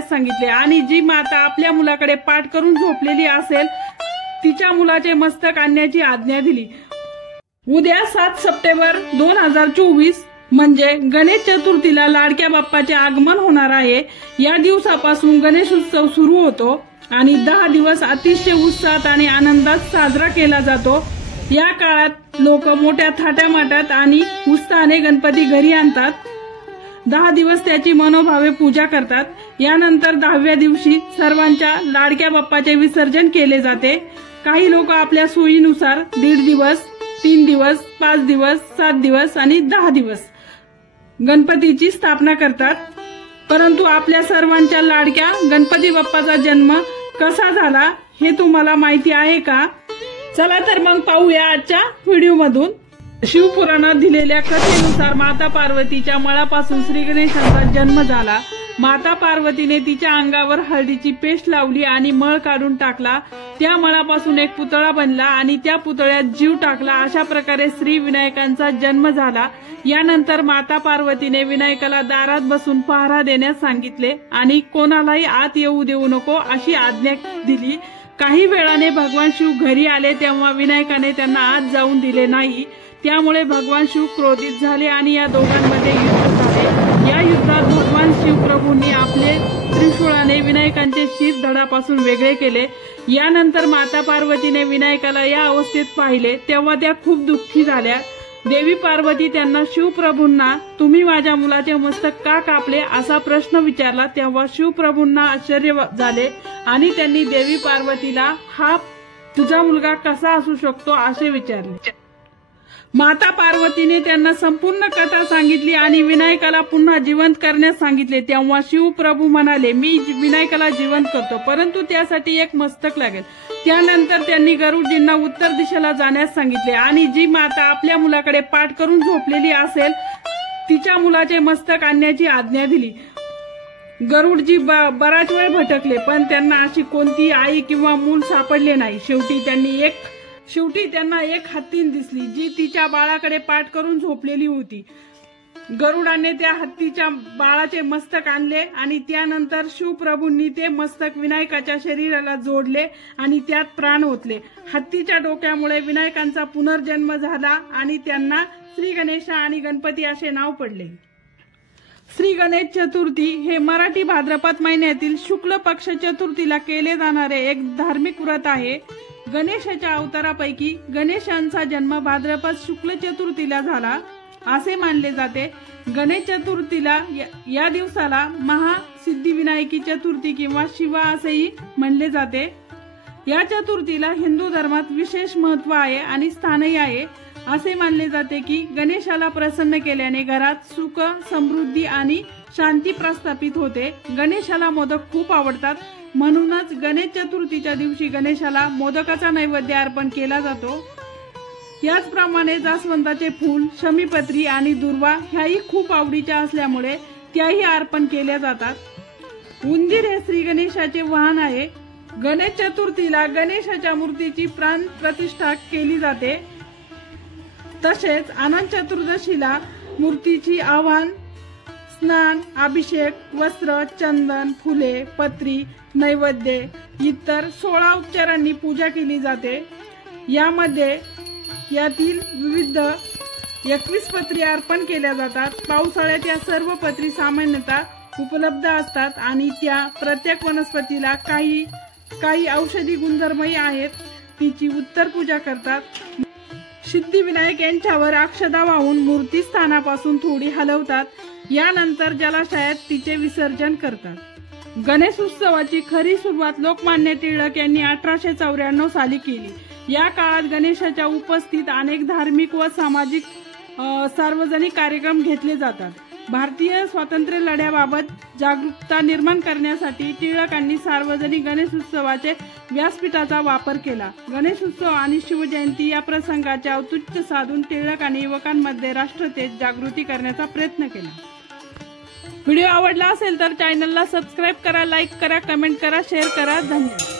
सांगितले आणि जी माता आपल्या मुलाकडे पाठ करून झोपलेली असेल तिच्या मुलाचे मस्तक आणण्याची आज्ञा दिली। उद्या 7 सप्टेंबर 2024 म्हणजे गणेश चतुर्थीला लाडक्या बाप्पाचे आगमन होणार आहे। या दिवसापासून गणेश उत्सव सुरू होतो आणि 10 दिवस अतिशय उत्साहात आणि आनंदात साजरा केला जातो। या काळात लोक मोठ्या थाटामाटात आणि उत्साहाने गणपती घरी आणतात। 10 दिवस त्याची मनोभावे पूजा करतात। यानंतर 10व्या दिवशी सर्वांच्या लाडक्या बाप्पाचे विसर्जन केले जाते। काही लोक आपल्या सोयीनुसार 1.5 दिवस, 3 दिवस, 5 दिवस, 7 दिवस आणि 10 दिवस गणपतीची स्थापना करतात। परंतु आपल्या सर्वांच्या लाडक्या गणपती बाप्पाचा जन्म कसा झाला हे तुम्हाला माहिती आहे का? चला तर मग पाहूया आजच्या व्हिडिओ मधून। शिवपुराणात दिलेल्या कथेनुसार माता पार्वतीच्या मळापासून श्री गणेशाचा जन्म झाला। माता पार्वतीने तिच्या अंगावर हळदीची पेस्ट लावली आणि मळ काढून टाकला। त्या मळापासून एक पुतळा बनला आणि त्या पुतळ्यात जीव टाकला। अशा प्रकारे श्री विनायकांचा जन्म झाला। यानंतर माता पार्वतीने विनायकाला दारात बसून पहारा देण्यास सांगितले आणि कोणालाही आत येऊ देऊ नको अशी आज्ञा दिली। काही वेळाने भगवान शिव घरी आले तेव्हा विनायकाने त्यांना आत जाऊन दिले नाही। त्यामुळे भगवान शिव क्रोधित झाले आणि या दोघांमध्ये युद्ध झाले। या युद्धात भगवान शिवप्रभूंनी आपले त्रिशूळाने विनायकांचे शीर धडापासून वेगळे केले। यानंतर माता पार्वतीने विनायकाला या अवस्थेत पाहिले तेव्हा त्या खूप दुःखी झाल्या। देवी पार्वती त्यांना शिवप्रभूंना तुम्ही माझ्या मुलाचे मस्तक का कापले असा प्रश्न विचारला। तेव्हा शिवप्रभूंना आश्चर्य झाले आणि त्यांनी देवी पार्वतीला हा तुझा मुलगा कसा असू शकतो असे विचारले। माता पार्वतीने त्यांना संपूर्ण कथा सांगितली आणि विनायकाला पुन्हा जिवंत करण्यास सांगितले। तेव्हा शिवप्रभू म्हणाले मी विनायकाला जिवंत करतो, परंतु त्यासाठी एक मस्तक लागेल। त्यानंतर त्यांनी गरुडजींना उत्तर दिशेला जाण्यास सांगितले आणि जी माता आपल्या मुलाकडे पाठ करून झोपलेली असेल तिच्या मुलाचे मस्तक आणण्याची आज्ञा दिली। गरुडजी बराच वेळ भटकले पण त्यांना अशी कोणती आई किंवा मूल सापडले नाही। शेवटी त्यांना एक हत्तीन दिसली जी तिच्या बाळाकडे पाठ करून झोपलेली होती। गरुडाने त्या हत्तीच्या बाळाचे मस्तक आणले आणि त्यानंतर शिवप्रभूंनी ते मस्तक विनायकाच्या शरीराला जोडले आणि त्यात प्राण ओतले। हत्तीच्या डोक्यामुळे विनायकांचा पुनर्जन्म झाला आणि त्यांना श्री गणेश आणि गणपती असे नाव पडले। श्री गणेश चतुर्थी हे मराठी भाद्रपद महिन्यातील शुक्ल पक्ष चतुर्थीला केले जाणारे एक धार्मिक व्रत आहे। गणेशाच्या अवतारापैकी गणेशांचा जन्म भाद्रपद शुक्ल चतुर्थीला झाला असे मानले जाते। गणेश चतुर्थीला या दिवसाला महासिद्धिविनायकी चतुर्थी किंवा शिवा असेही म्हणले जाते। या चतुर्थीला हिंदू धर्मात विशेष महत्त्व आहे आणि स्थानही आहे। असे मानले जाते की गणेशाला प्रसन्न केल्याने घरात सुख, समृद्धी आणि शांती प्रस्थापित होते। गणेशाला मोदक खूप आवडतात, म्हणूनच गणेश चतुर्थीच्या दिवशी गणेशाला मोदकाचा नैवेद्य अर्पण केला जातो। याचप्रमाणे जास्वंदाचे फूल, शमीपत्री आणि दुर्वा ह्याही खूप आवडीच्या असल्यामुळे त्याही अर्पण केल्या जातात। उंदीर हे श्री गणेशाचे वाहन आहे। गणेश चतुर्थीला गणेशाच्या मूर्तीची प्राण प्रतिष्ठा केली जाते। तसेच अनंत चतुर्दशीला मूर्तीची आवाहन, स्नान, अभिषेक, वस्त्र, चंदन, फुले, पत्री, नैवेद्य इतर 16 उपचारांनी पूजा केली जाते। यातील विविध 21 पत्री अर्पण केल्या जातात। पावसाळ्यात या सर्व पत्री सामान्यतः उपलब्ध असतात आणि त्या प्रत्येक वनस्पतीला काही औषधी गुणधर्मही आहेत। तिची उत्तर पूजा करतात। सिद्धिविनायक यांच्यावर अक्षदा वाहून मूर्ती स्थानापासून थोडी हलवतात। यानंतर जलाशयात तिचे विसर्जन करतात। गणेश उत्सवाची खरी सुरुवात लोकमान्य टिळक यांनी 1894 साली केली। या काळात गणेशाच्या उपस्थित अनेक धार्मिक व सामाजिक सार्वजनिक कार्यक्रम घेतले जातात। भारतीय स्वातंत्र्य लढ्याबाबत जागरूकता निर्माण करण्यासाठी टिळकांनी सार्वजनिक गणेश उत्सवाचे व्यासपीठाचा वापर केला। गणेश उत्सव आणि शिवजयंती या प्रसंगाचे औचित्य साधून टिळकांनी युवकांमध्ये राष्ट्रतेज जागृती करण्याचा प्रयत्न केला। व्हिडिओ आवडला असेल तर चॅनलला सबस्क्राइब करा, लाईक करा, कमेंट करा, शेअर करा। धन्यवाद।